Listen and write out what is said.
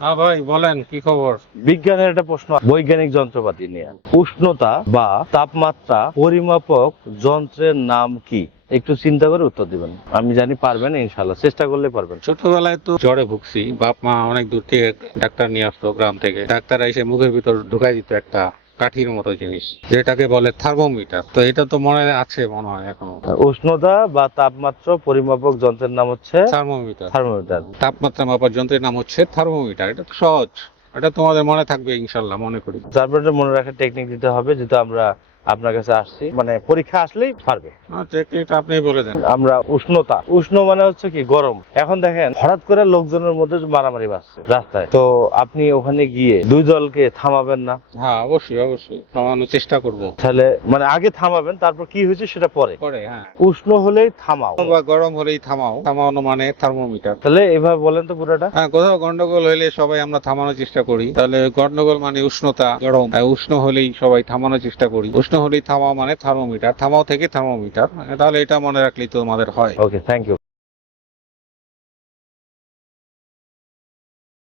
হ্যাঁ ভাই বলেন কি খবর। বিজ্ঞানের একটা প্রশ্ন, বৈজ্ঞানিক যন্ত্রপাতি নিয়ে। উষ্ণতা বা তাপমাত্রা পরিমাপক যন্ত্রের নাম কি? একটু চিন্তা করে উত্তর দিবেন। আমি জানি পারবেন, ইনশাল্লাহ চেষ্টা করলে পারবেন। ছোটবেলায় তো জ্বরে ভুগছি, বাপ মা অনেক দূর থেকে ডাক্তার নিয়ে আসতো গ্রাম থেকে। ডাক্তার এসে মুখের ভিতর ঢুকাই দিত একটা কাঠির মতো জিনিস, যেটাকে বলে থার্মোমিটার। তো এটা তো মনে আছে মনে হয় এখনো। উষ্ণতা বা তাপমাত্রা পরিমাপক যন্ত্রের নাম হচ্ছে থার্মোমিটার। থার্মোমিটার। তাপমাত্রা মাপার যন্ত্রের নাম হচ্ছে থার্মোমিটার। এটা তো সহজ, এটা তোমাদের মনে থাকবে ইনশাল্লাহ, মনে করি। তারপরে এটা মনে রাখার টেকনিক দিতে হবে, যেহেতু আমরা আপনার কাছে আসছি, মানে পরীক্ষা আসলেই পারবে। টেকনিকটা আপনি বলে দেন। আমরা উষ্ণতা, উষ্ণ মানে হচ্ছে কি গরম। এখন দেখেন হঠাৎ করে লোকজনের মধ্যে মারামারি বাজছে রাস্তায়, তো আপনি ওখানে গিয়ে দুই দলকে থামাবেন না? হ্যাঁ অবশ্যই অবশ্যই থামানোর চেষ্টা করব। তাহলে মানে আগে থামাবেন, তারপর কি হয়েছে সেটা পরে। পরে হ্যাঁ, উষ্ণ হলেই থামাও, বা গরম হলেই থামাও। থামানো মানে থার্মোমিটার। তাহলে এভাবে বলেন তো পুরোটা। হ্যাঁ, কোথাও গন্ডগোল হইলে সবাই আমরা থামানোর চেষ্টা করি। তাহলে গন্ডগোল মানে উষ্ণতা, গরম। উষ্ণ হলেই সবাই থামানোর চেষ্টা করি। উষ্ণ হলেই থামাও মানে থার্মোমিটার, থামাও থেকে থার্মোমিটার। তাহলে এটা মনে রাখলেই তো আমাদের হয়। ওকে, থ্যাংক ইউ।